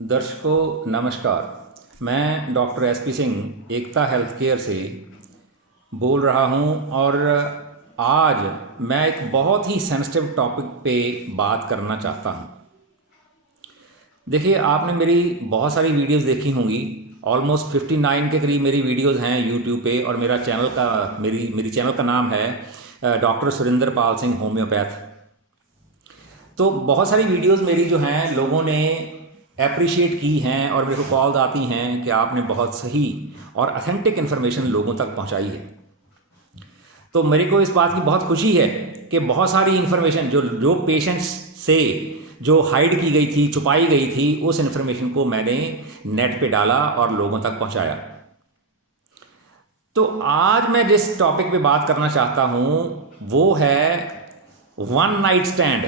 दर्शकों नमस्कार। मैं डॉक्टर एसपी सिंह एकता हेल्थ केयर से बोल रहा हूं और आज मैं एक बहुत ही सेंसिटिव टॉपिक पे बात करना चाहता हूं। देखिए, आपने मेरी बहुत सारी वीडियोस देखी होंगी। ऑलमोस्ट 59 के करीब मेरी वीडियोस हैं यूट्यूब पे और मेरा चैनल का मेरी चैनल का नाम है डॉक्टर सुरेंद्र पाल सिंह होम्योपैथ। तो बहुत सारी वीडियोस मेरी जो हैं लोगों ने अप्रिशिएट की हैं और मेरे को कॉल्स आती हैं कि आपने बहुत सही और ऑथेंटिक इन्फॉर्मेशन लोगों तक पहुंचाई है। तो मेरे को इस बात की बहुत खुशी है कि बहुत सारी इन्फॉर्मेशन जो पेशेंट्स से जो हाइड की गई थी, छुपाई गई थी, उस इन्फॉर्मेशन को मैंने नेट पे डाला और लोगों तक पहुंचाया। तो आज मैं जिस टॉपिक पे बात करना चाहता हूं वो है one night stand.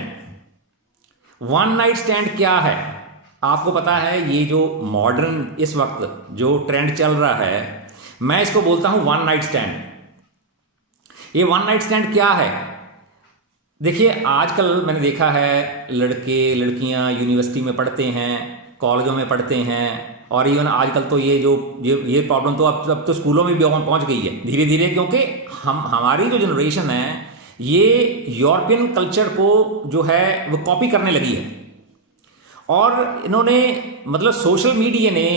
One night stand क्या है? आपको पता है, ये जो मॉडर्न इस वक्त जो ट्रेंड चल रहा है, मैं इसको बोलता हूं वन नाइट स्टैंड। ये वन नाइट स्टैंड क्या है? देखिए, आजकल मैंने देखा है लड़के लड़कियां यूनिवर्सिटी में पढ़ते हैं, कॉलेजों में पढ़ते हैं और इवन आजकल तो ये प्रॉब्लम तो अब तो स्कूलों में भी पहुंच गई है धीरे धीरे, क्योंकि हमारी जो जनरेशन है ये यूरोपियन कल्चर को जो है वो कॉपी करने लगी है और इन्होंने मतलब सोशल मीडिया ने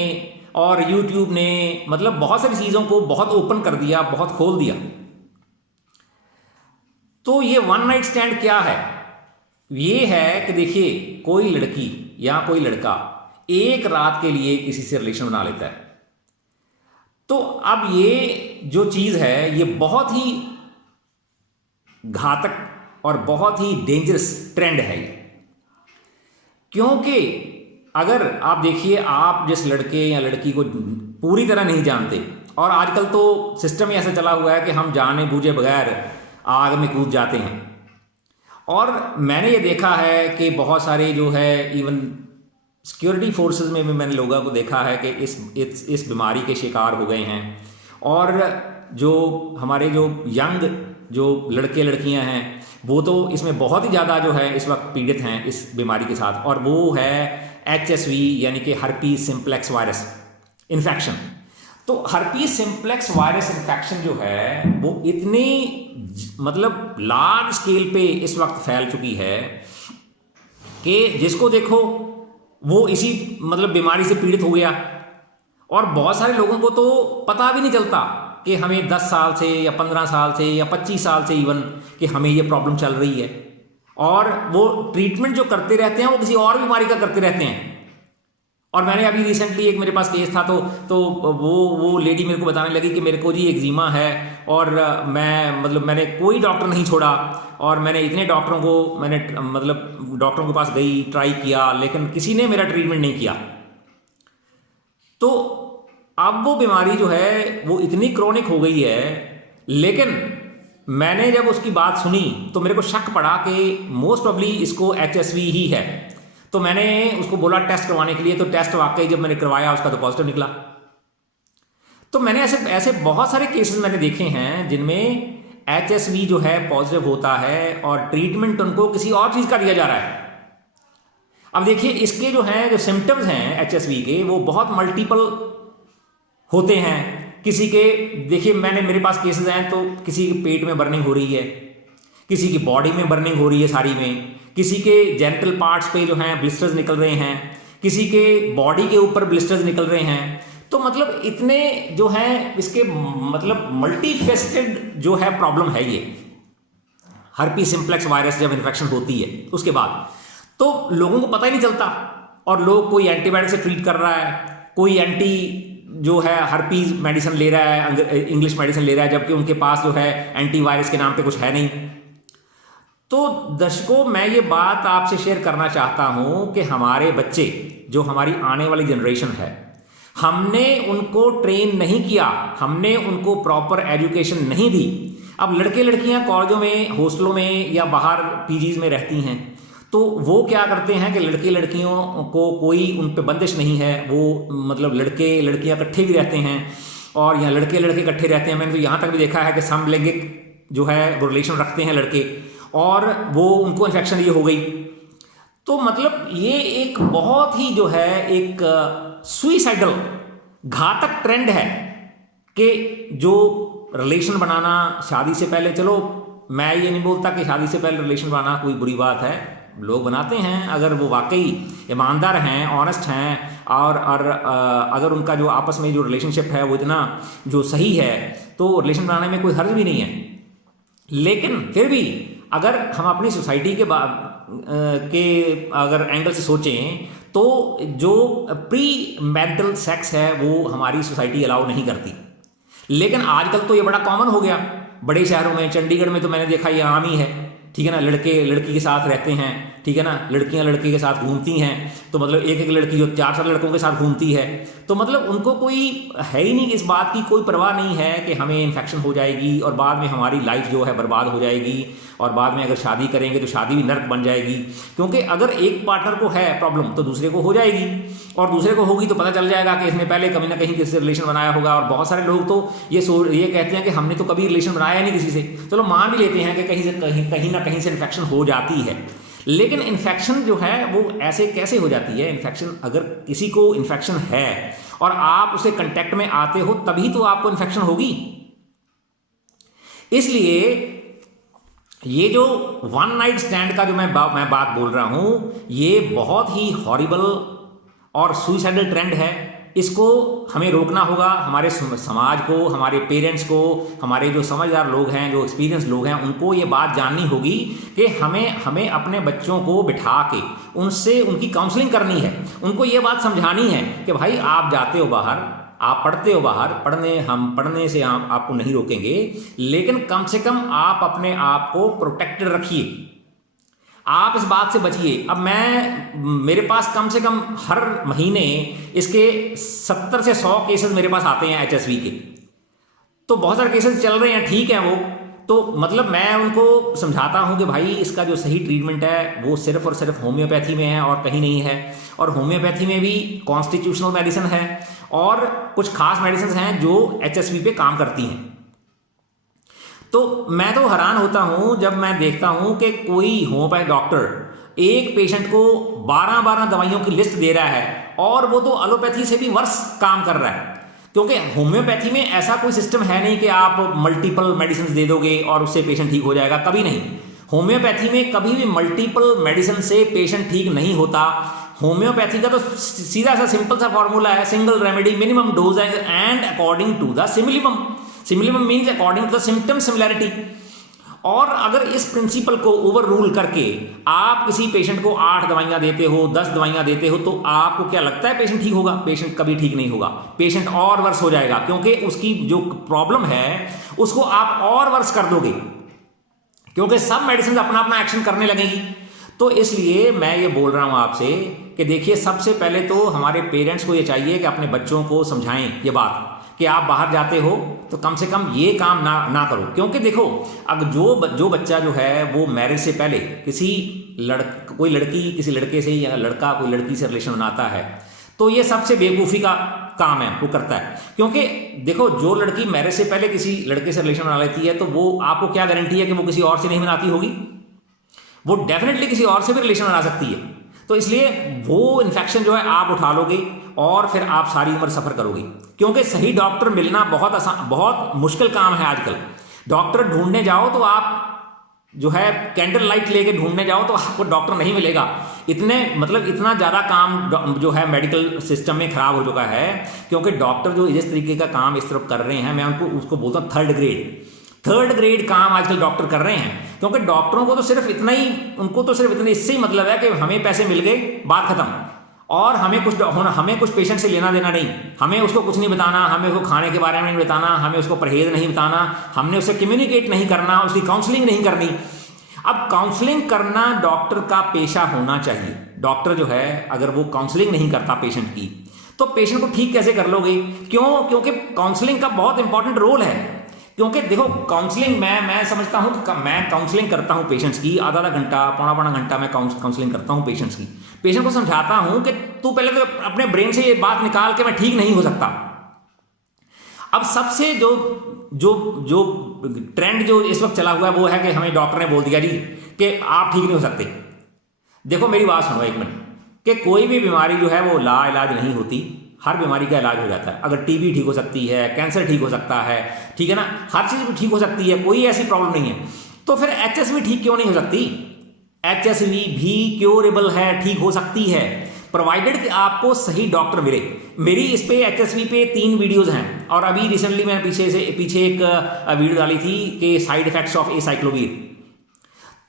और यूट्यूब ने मतलब बहुत सारी चीज़ों को बहुत ओपन कर दिया, बहुत खोल दिया। तो ये वन नाइट स्टैंड क्या है? ये है कि देखिए, कोई लड़की या कोई लड़का एक रात के लिए किसी से रिलेशन बना लेता है। तो अब ये जो चीज़ है ये बहुत ही घातक और बहुत ही डेंजरस ट्रेंड है ये। क्योंकि अगर आप देखिए, आप जिस लड़के या लड़की को पूरी तरह नहीं जानते, और आजकल तो सिस्टम ही ऐसा चला हुआ है कि हम जाने बूझे बगैर आग में कूद जाते हैं। और मैंने ये देखा है कि बहुत सारे जो है इवन सिक्योरिटी फोर्सेस में भी मैंने लोगों को देखा है कि इस बीमारी के शिकार हो गए हैं। और जो हमारे जो यंग जो लड़के लड़कियां हैं वो तो इसमें बहुत ही ज़्यादा जो है इस वक्त पीड़ित हैं इस बीमारी के साथ, और वो है HSV यानी कि हर्पीज सिम्प्लेक्स वायरस इन्फेक्शन। तो हर्पीज सिम्प्लेक्स वायरस इन्फेक्शन जो है वो इतनी मतलब लार्ज स्केल पे इस वक्त फैल चुकी है कि जिसको देखो वो इसी मतलब बीमारी से पीड़ित हो गया। और बहुत सारे लोगों को तो पता भी नहीं चलता कि हमें 10 साल से या 15 साल से या 25 साल से इवन कि हमें ये प्रॉब्लम चल रही है, और वो ट्रीटमेंट जो करते रहते हैं वो किसी और बीमारी का करते रहते हैं। और मैंने अभी रिसेंटली एक मेरे पास केस था तो वो लेडी मेरे को बताने लगी कि मेरे को जी एक्जिमा है और मैंने कोई डॉक्टर नहीं छोड़ा, और मैंने इतने डॉक्टरों को मतलब डॉक्टरों के पास गई, ट्राई किया, लेकिन किसी ने मेरा ट्रीटमेंट नहीं किया। तो अब वो बीमारी जो है वो इतनी क्रोनिक हो गई है। लेकिन मैंने जब उसकी बात सुनी तो मेरे को शक पड़ा कि मोस्ट प्रॉब्ली इसको HSV ही है। तो मैंने उसको बोला टेस्ट करवाने के लिए, तो टेस्ट वाकई जब मैंने करवाया उसका तो पॉजिटिव निकला। तो मैंने ऐसे बहुत सारे केसेस मैंने देखे हैं जिनमें HSV जो है पॉजिटिव होता है और ट्रीटमेंट उनको किसी और चीज का दिया जा रहा है। अब देखिए, इसके जो है जो सिम्टम्स हैं HSV के वो बहुत मल्टीपल होते हैं। किसी के देखिए, मेरे पास केसेस हैं तो किसी के पेट में बर्निंग हो रही है, किसी की बॉडी में बर्निंग हो रही है सारी में, किसी के जेनिटल पार्ट्स पे जो हैं ब्लिस्टर्स निकल रहे हैं, किसी के बॉडी के ऊपर ब्लिस्टर्स निकल रहे हैं। तो मतलब इतने जो हैं इसके मतलब मल्टीफेस्टेड जो है प्रॉब्लम है ये हर्पी सिम्प्लेक्स वायरस जब इन्फेक्शन होती है उसके बाद। तो लोगों को पता ही नहीं चलता और लोग कोई एंटीबायोटिक से ट्रीट कर रहा है, कोई एंटी जो है हर्पीज मेडिसिन ले रहा है, इंग्लिश मेडिसिन ले रहा है, जबकि उनके पास जो है एंटीवायरस के नाम पे कुछ है नहीं। तो दर्शकों, मैं ये बात आपसे शेयर करना चाहता हूं कि हमारे बच्चे जो हमारी आने वाली जनरेशन है, हमने उनको ट्रेन नहीं किया, हमने उनको प्रॉपर एजुकेशन नहीं दी। अब लड़के लड़कियां कॉलेजों में, हॉस्टलों में या बाहर PGs में रहती हैं, तो वो क्या करते हैं कि लड़के लड़कियों को कोई उन पे बंदिश नहीं है। वो मतलब लड़के लड़कियां इकट्ठे भी रहते हैं और यहाँ लड़के लड़के इकट्ठे रहते हैं। मैंने तो यहाँ तक भी देखा है कि समलैंगिक जो है वो रिलेशन रखते हैं लड़के, और वो उनको इन्फेक्शन ये हो गई। तो मतलब ये एक बहुत ही जो है एक सुइसाइडल घातक ट्रेंड है कि जो रिलेशन बनाना शादी से पहले, चलो मैं ये नहीं बोलता कि शादी से पहले रिलेशन बनाना कोई बुरी बात है, लोग बनाते हैं अगर वो वाकई ईमानदार हैं, ऑनेस्ट हैं और अगर उनका जो आपस में जो रिलेशनशिप है वो इतना जो सही है तो रिलेशन बनाने में कोई हर्ज भी नहीं है। लेकिन फिर भी अगर हम अपनी सोसाइटी के अगर एंगल से सोचें तो जो प्री मैरिटल सेक्स है वो हमारी सोसाइटी अलाउ नहीं करती। लेकिन आजकल तो ये बड़ा कॉमन हो गया, बड़े शहरों में, चंडीगढ़ में तो मैंने देखा ये आम ही है, ठीक है ना। लड़के लड़की के साथ रहते हैं, ठीक है ना, लड़कियां लड़के के साथ घूमती हैं, तो मतलब एक एक लड़की जो 4-4 लड़कों के साथ घूमती है, तो मतलब उनको कोई है ही नहीं, इस बात की कोई परवाह नहीं है कि हमें इन्फेक्शन हो जाएगी और बाद में हमारी लाइफ जो है बर्बाद हो जाएगी और बाद में अगर शादी करेंगे तो शादी भी नर्क बन जाएगी। क्योंकि अगर एक पार्टनर को है प्रॉब्लम तो दूसरे को हो जाएगी, और दूसरे को होगी तो पता चल जाएगा कि इसने पहले कभी ना कहीं किसी से रिलेशन बनाया होगा। और बहुत सारे लोग तो ये कहते हैं कि हमने तो कभी रिलेशन बनाया ही नहीं किसी से, चलो मान भी लेते हैं कि कहीं ना कहीं से इन्फेक्शन हो जाती है। लेकिन इन्फेक्शन जो है वो ऐसे कैसे हो जाती है? इन्फेक्शन, अगर किसी को इन्फेक्शन है और आप उसे कांटेक्ट में आते हो तभी तो आपको इन्फेक्शन होगी। इसलिए ये जो वन नाइट स्टैंड का जो मैं बात बोल रहा हूं, ये बहुत ही हॉरिबल और सुइसाइडल ट्रेंड है। इसको हमें रोकना होगा, हमारे समाज को, हमारे पेरेंट्स को, हमारे जो समझदार लोग हैं, जो एक्सपीरियंस लोग हैं, उनको ये बात जाननी होगी कि हमें अपने बच्चों को बिठा के उनसे उनकी काउंसलिंग करनी है। उनको ये बात समझानी है कि भाई आप जाते हो बाहर, आप पढ़ते हो बाहर, पढ़ने से आपको नहीं रोकेंगे, लेकिन कम से कम आप अपने आप को प्रोटेक्टेड रखिए, आप इस बात से बचिए। अब मेरे पास कम से कम हर महीने इसके 70 से 100 केसेस मेरे पास आते हैं HSV के, तो बहुत सारे केसेस चल रहे हैं, ठीक है वो तो मतलब मैं उनको समझाता हूं कि भाई इसका जो सही ट्रीटमेंट है वो सिर्फ और सिर्फ होम्योपैथी में है और कहीं नहीं है। और होम्योपैथी में भी कॉन्स्टिट्यूशनल मेडिसिन है और कुछ खास मेडिसिन हैं जो HSV पे काम करती हैं। तो मैं तो हैरान होता हूं जब मैं देखता हूं कि कोई होम्योपैथ डॉक्टर एक पेशेंट को 12-12 दवाइयों की लिस्ट दे रहा है और वो तो एलोपैथी से भी वर्स काम कर रहा है। क्योंकि होम्योपैथी में ऐसा कोई सिस्टम है नहीं कि आप मल्टीपल मेडिसिन दे दोगे और उससे पेशेंट ठीक हो जाएगा, कभी नहीं। होम्योपैथी में कभी भी मल्टीपल मेडिसिन से पेशेंट ठीक नहीं होता। होम्योपैथी का तो सीधा सा सिंपल सा फॉर्मूला है, single remedy minimum doses and according to the similimum means according to the symptom similarity. और अगर इस प्रिंसिपल को ओवर रूल करके आप किसी पेशेंट को 8 दवाइयां देते हो, 10 दवाइयां देते हो, तो आपको क्या लगता है पेशेंट ठीक होगा? पेशेंट कभी ठीक नहीं होगा, पेशेंट और वर्स हो जाएगा, क्योंकि उसकी जो प्रॉब्लम है उसको आप और वर्स कर दोगे, क्योंकि सब मेडिसिन अपना अपना एक्शन करने लगेगी। तो इसलिए मैं ये बोल रहा हूं आपसे कि देखिए, सबसे पहले तो हमारे पेरेंट्स को ये चाहिए कि अपने बच्चों को समझाएं ये बात कि आप बाहर जाते हो तो कम से कम ये काम ना करो। क्योंकि देखो, अब जो बच्चा जो है वो मैरिज से पहले कोई लड़की किसी लड़के से या लड़का कोई लड़की से रिलेशन बनाता है, तो ये सबसे बेवकूफ़ी का काम है वो करता है। क्योंकि देखो, जो लड़की मैरिज से पहले किसी लड़के से रिलेशन बना लेती है तो वो आपको क्या गारंटी है कि वो किसी और से नहीं बनाती होगी? वो डेफिनेटली किसी और से भी रिलेशन बना सकती है। तो इसलिए वो इन्फेक्शन जो है आप उठा लोगे और फिर आप सारी उम्र सफर करोगे। क्योंकि सही डॉक्टर मिलना बहुत मुश्किल काम है आजकल। डॉक्टर ढूंढने जाओ तो आप जो है कैंडल लाइट लेके ढूंढने जाओ तो आपको डॉक्टर नहीं मिलेगा। इतना ज़्यादा काम जो है मेडिकल सिस्टम में खराब हो चुका है। क्योंकि डॉक्टर जो इस तरीके का काम इस तरफ कर रहे हैं, मैं उसको बोलता हूँ थर्ड ग्रेड काम आजकल डॉक्टर कर रहे हैं। क्योंकि डॉक्टरों को तो सिर्फ इतना ही, इससे ही मतलब है कि हमें पैसे मिल गए, बात खत्म, और हमें कुछ पेशेंट से लेना देना नहीं, हमें उसको कुछ नहीं बताना, हमें उसको खाने के बारे में नहीं बताना, हमें उसको परहेज नहीं बताना, हमने उससे कम्युनिकेट नहीं करना, उसकी काउंसलिंग नहीं करनी। अब काउंसलिंग करना डॉक्टर का पेशा होना चाहिए। डॉक्टर जो है अगर वो काउंसलिंग नहीं करता पेशेंट की, तो पेशेंट को ठीक कैसे कर लोगे? क्योंकि काउंसलिंग का बहुत इंपॉर्टेंट रोल है। क्योंकि देखो, काउंसलिंग मैं समझता हूं कि मैं काउंसलिंग करता हूं पेशेंट्स की, आधा घंटा पौना घंटा मैं काउंसलिंग करता हूं पेशेंट्स की। पेशेंट को समझाता हूं कि तू पहले तो अपने ब्रेन से ये बात निकाल के मैं ठीक नहीं हो सकता। अब सबसे जो ट्रेंड जो इस वक्त चला हुआ है वो है कि हमें डॉक्टर ने बोल दिया जी कि आप ठीक नहीं हो सकते। देखो मेरी बात सुनो एक मिनट, कि कोई भी बीमारी जो है वो लाइलाज नहीं होती, हर बीमारी का इलाज हो जाता है। अगर टीबी ठीक हो सकती है, कैंसर ठीक हो सकता है, ठीक है ना, हर चीज़ ठीक हो सकती है, कोई ऐसी प्रॉब्लम नहीं है। तो फिर एचएसवी ठीक क्यों नहीं हो सकती? एचएसवी भी क्योरेबल है, ठीक हो सकती है, प्रोवाइडेड कि आपको सही डॉक्टर मिले। मेरी इस पे एचएसवी पे 3 वीडियोस हैं, और अभी रिसेंटली मैंने पीछे एक वीडियो डाली थी कि साइड इफेक्ट्स ऑफ एसाइक्लोवीर।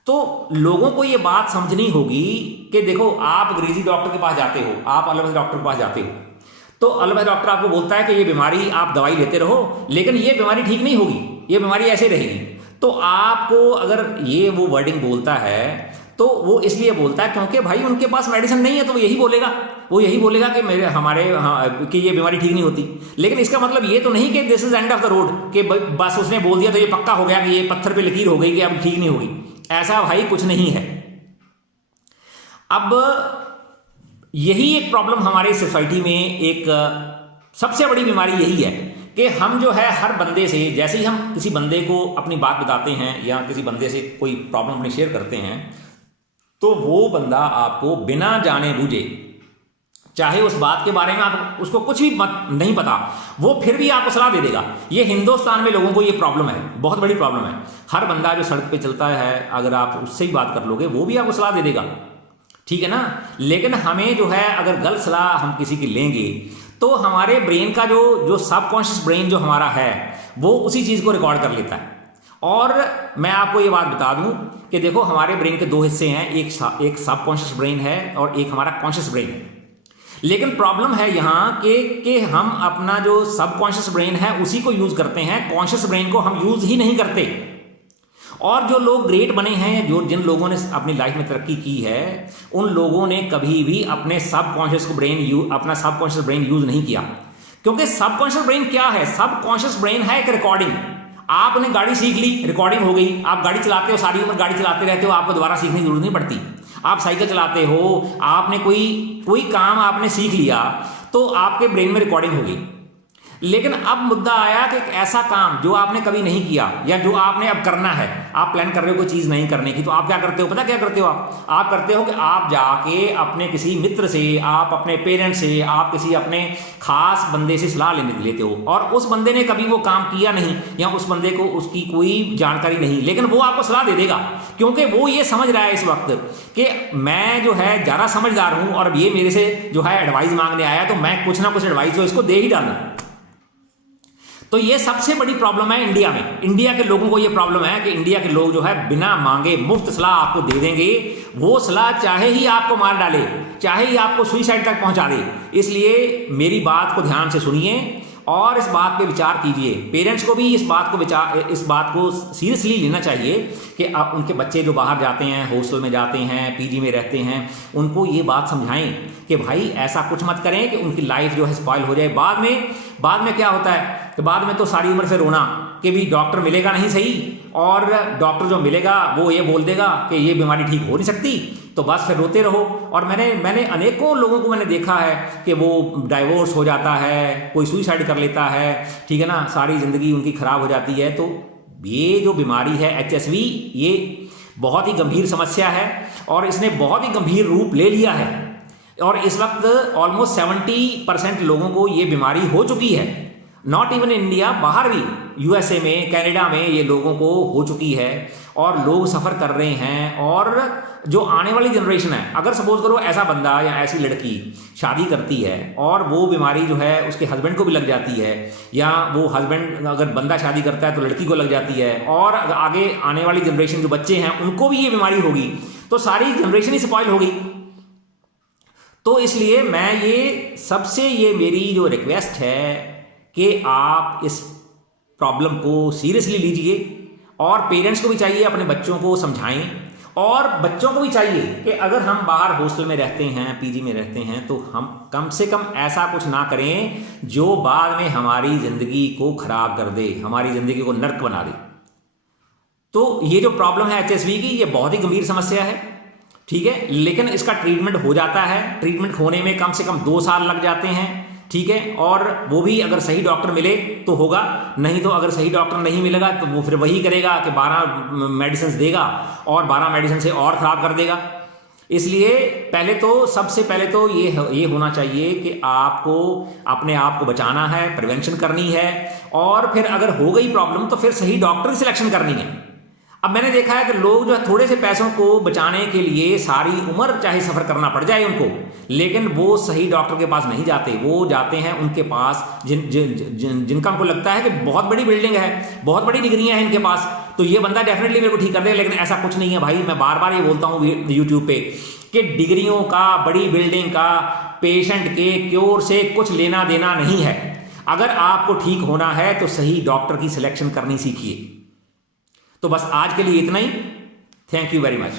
तो लोगों को ये बात समझनी होगी कि देखो, आप अंग्रेजी डॉक्टर के पास जाते हो, आप एलोपैथी डॉक्टर के पास जाते हो, तो एलोपैथी डॉक्टर आपको बोलता है कि ये बीमारी, आप दवाई लेते रहो, लेकिन ये बीमारी ठीक नहीं होगी, ये बीमारी ऐसे रहेगी। तो आपको अगर ये वो वर्डिंग बोलता है तो वो इसलिए बोलता है क्योंकि भाई उनके पास मेडिसिन नहीं है, तो वो यही बोलेगा कि कि ये बीमारी ठीक नहीं होती। लेकिन इसका मतलब ये तो नहीं कि this is end of the road, कि बस उसने बोल दिया तो ये पक्का हो गया कि ये पत्थर पे लकीर हो गई कि अब ठीक नहीं होगी। ऐसा भाई कुछ नहीं है। अब यही एक प्रॉब्लम हमारे सोसाइटी में, एक सबसे बड़ी बीमारी यही है कि हम जो है हर बंदे से, जैसे ही हम किसी बंदे को अपनी बात बताते हैं या किसी बंदे से कोई प्रॉब्लम अपनी शेयर करते हैं, तो वो बंदा आपको बिना जाने बूझे, चाहे उस बात के बारे में आप उसको कुछ भी नहीं पता, वो फिर भी आपको सलाह दे देगा। ये हिंदुस्तान में लोगों को ये प्रॉब्लम है, बहुत बड़ी प्रॉब्लम है। हर बंदा जो सड़क पे चलता है, अगर आप उससे ही बात कर लोगे, वो भी आपको सलाह दे देगा, ठीक है ना। लेकिन हमें जो है, अगर गलत सलाह हम किसी की लेंगे, तो हमारे ब्रेन का जो सबकॉन्शियस ब्रेन जो हमारा है, वो उसी चीज़ को रिकॉर्ड कर लेता है। और मैं आपको ये बात बता दूं कि देखो, हमारे ब्रेन के 2 हिस्से हैं, एक सबकॉन्शियस ब्रेन है और एक हमारा कॉन्शियस ब्रेन है। लेकिन प्रॉब्लम है यहाँ कि हम अपना जो सबकॉन्शियस ब्रेन है उसी को यूज करते हैं, कॉन्शियस ब्रेन को हम यूज ही नहीं करते। और जो लोग ग्रेट बने हैं, जिन लोगों ने अपनी लाइफ में तरक्की की है, उन लोगों ने कभी भी अपने सबकॉन्शियस ब्रेन यूज नहीं किया। क्योंकि सबकॉन्शियस ब्रेन क्या है? सबकॉन्शियस ब्रेन है एक रिकॉर्डिंग। आपने गाड़ी सीख ली, रिकॉर्डिंग हो गई, आप गाड़ी चलाते हो, सारी उम्र गाड़ी चलाते रहते हो, आपको दोबारा सीखने की जरूरत नहीं पड़ती। आप साइकिल चलाते हो, आपने कोई काम आपने सीख लिया, तो आपके ब्रेन में रिकॉर्डिंग हो गई। लेकिन अब मुद्दा आया कि एक ऐसा काम जो आपने कभी नहीं किया, या जो आपने अब करना है, आप प्लान कर रहे हो कोई चीज नहीं करने की, तो आप क्या करते हो? पता क्या करते हो? आप करते हो कि आप जाके अपने किसी मित्र से, आप अपने पेरेंट्स से, आप किसी अपने खास बंदे से सलाह लेते हो, और उस बंदे ने कभी वो काम किया नहीं, या उस बंदे को उसकी कोई जानकारी नहीं, लेकिन वो आपको सलाह दे देगा, क्योंकि वो ये समझ रहा है इस वक्त कि मैं जो है ज़्यादा समझदार हूं, और अब ये मेरे से जो है एडवाइस मांगने आया, तो मैं कुछ ना कुछ एडवाइस तो इसको दे ही डालूं। तो ये सबसे बड़ी प्रॉब्लम है इंडिया में। इंडिया के लोगों को ये प्रॉब्लम है कि इंडिया के लोग जो है बिना मांगे मुफ्त सलाह आपको दे देंगे। वो सलाह चाहे ही आपको मार डाले, चाहे ही आपको सुसाइड तक पहुंचा दे। इसलिए मेरी बात को ध्यान से सुनिए और इस बात पे विचार कीजिए। पेरेंट्स को भी इस बात को सीरियसली लेना चाहिए कि आप उनके बच्चे जो बाहर जाते हैं, हॉस्टल में जाते हैं, पीजी में रहते हैं, उनको ये बात समझाएं कि भाई ऐसा कुछ मत करें कि उनकी लाइफ जो है स्पॉइल हो जाए। बाद में क्या होता है कि बाद में तो सारी उम्र फिर रोना कि भी डॉक्टर मिलेगा नहीं सही, और डॉक्टर जो मिलेगा वो ये बोल देगा कि ये बीमारी ठीक हो नहीं सकती, तो बस फिर रोते रहो। और मैंने अनेकों लोगों को मैंने देखा है कि वो डाइवोर्स हो जाता है, कोई सुसाइड कर लेता है, ठीक है ना, सारी ज़िंदगी उनकी ख़राब हो जाती है। तो ये जो बीमारी है एचएसवी, ये बहुत ही गंभीर समस्या है और इसने बहुत ही गंभीर रूप ले लिया है। और इस वक्त ऑलमोस्ट 70% लोगों को ये बीमारी हो चुकी है। नॉट इवन इंडिया, बाहर भी यूएसए में, कनाडा में ये लोगों को हो चुकी है और लोग सफ़र कर रहे हैं। और जो आने वाली जनरेशन है, अगर सपोज करो ऐसा बंदा या ऐसी लड़की शादी करती है और वो बीमारी जो है उसके हस्बैंड को भी लग जाती है, या वो हस्बैंड अगर बंदा शादी करता है तो लड़की को लग जाती है, और आगे आने वाली जनरेशन जो बच्चे हैं उनको भी ये बीमारी होगी, तो सारी जनरेशन ही स्पॉइल होगी। तो इसलिए ये मेरी जो रिक्वेस्ट है कि आप इस प्रॉब्लम को सीरियसली लीजिए, और पेरेंट्स को भी चाहिए अपने बच्चों को समझाएं, और बच्चों को भी चाहिए कि अगर हम बाहर हॉस्टल में रहते हैं, पीजी में रहते हैं, तो हम कम से कम ऐसा कुछ ना करें जो बाद में हमारी ज़िंदगी को ख़राब कर दे, हमारी ज़िंदगी को नर्क बना दे। तो ये जो प्रॉब्लम है एचएसवी की, ये बहुत ही गंभीर समस्या है, ठीक है। लेकिन इसका ट्रीटमेंट हो जाता है, ट्रीटमेंट होने में कम से कम 2 साल लग जाते हैं, ठीक है। और वो भी अगर सही डॉक्टर मिले तो होगा, नहीं तो अगर सही डॉक्टर नहीं मिलेगा तो वो फिर वही करेगा कि 12 मेडिसिन देगा और 12 मेडिसिन से और ख़राब कर देगा। इसलिए पहले तो सबसे पहले तो ये होना चाहिए कि आपको अपने आप को बचाना है, प्रिवेंशन करनी है, और फिर अगर हो गई प्रॉब्लम तो फिर सही डॉक्टर की सिलेक्शन करनी है। अब मैंने देखा है कि लोग जो है थोड़े से पैसों को बचाने के लिए सारी उम्र चाहे सफ़र करना पड़ जाए उनको, लेकिन वो सही डॉक्टर के पास नहीं जाते। वो जाते हैं उनके पास जिनका उनको लगता है कि बहुत बड़ी बिल्डिंग है, बहुत बड़ी डिग्रियां हैं इनके पास, तो ये बंदा डेफिनेटली मेरे को ठीक कर देगा। लेकिन ऐसा कुछ नहीं है भाई। मैं बार बार ये बोलता हूँ यूट्यूब पे कि डिग्रियों का, बड़ी बिल्डिंग का पेशेंट के क्योर से कुछ लेना देना नहीं है। अगर आपको ठीक होना है तो सही डॉक्टर की सिलेक्शन करनी सीखिए। तो बस आज के लिए इतना ही। Thank you very much.